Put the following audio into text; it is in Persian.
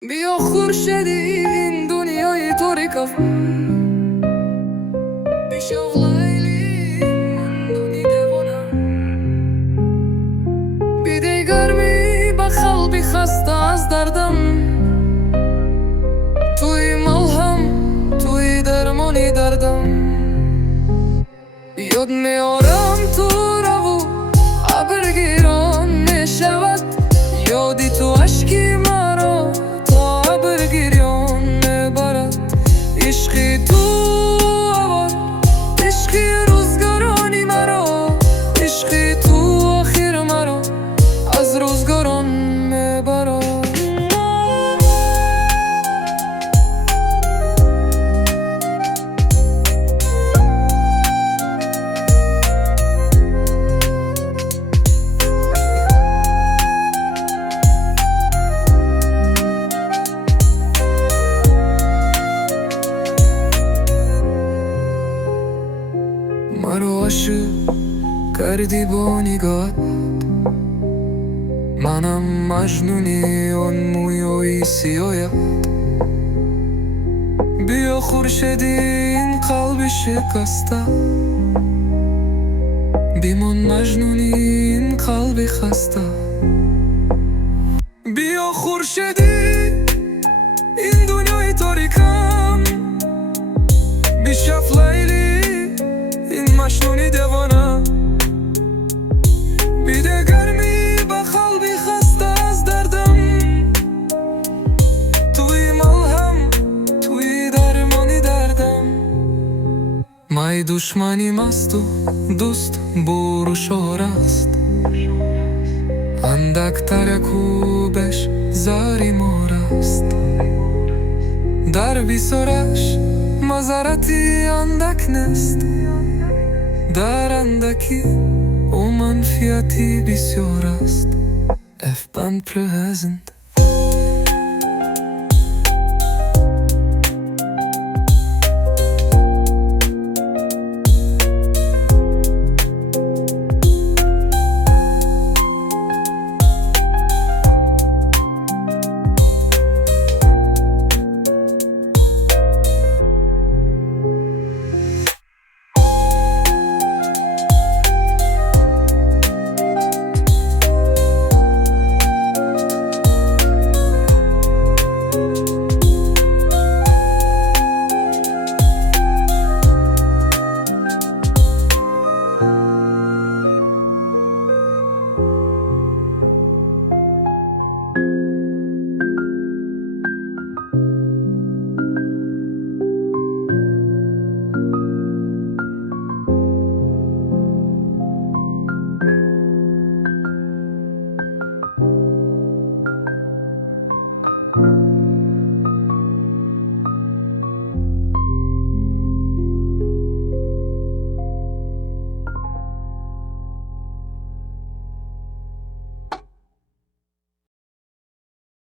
بیا خورشیدی این دنیای طوری کفن بیشو لیلی من دونی دوانه بیده گرمی به قلبی خسته از دردم توی ملهم توی درمانی دردم یاد میارم تو رو ابرگیران میشود یادی تو عشقی مرا تا ابرگیران میبرد عشقی تو آور عشقی روزگارانی مرا عشقی تو آخر مرا از روزگاران میبرد مرا عاشق کردی با نگاه منم مجنونی اون مویای سیاه بیا خورشیدی این قلب شکسته بیمون مجنونی این قلب خسته بیا خورشیدی این دنیای تاریکم بیشف لیلی مجنونی دیوانه بیده گرمی به قلبی خسته از دردم توی ملهم توی درمانی دردم مای دشمنی مست و دوست برو شور است اندک ترکوبش زاری مور است در بیسارش مزارتی اندک نست در اندکی او منفیتی بسیار است اف بند پرهزن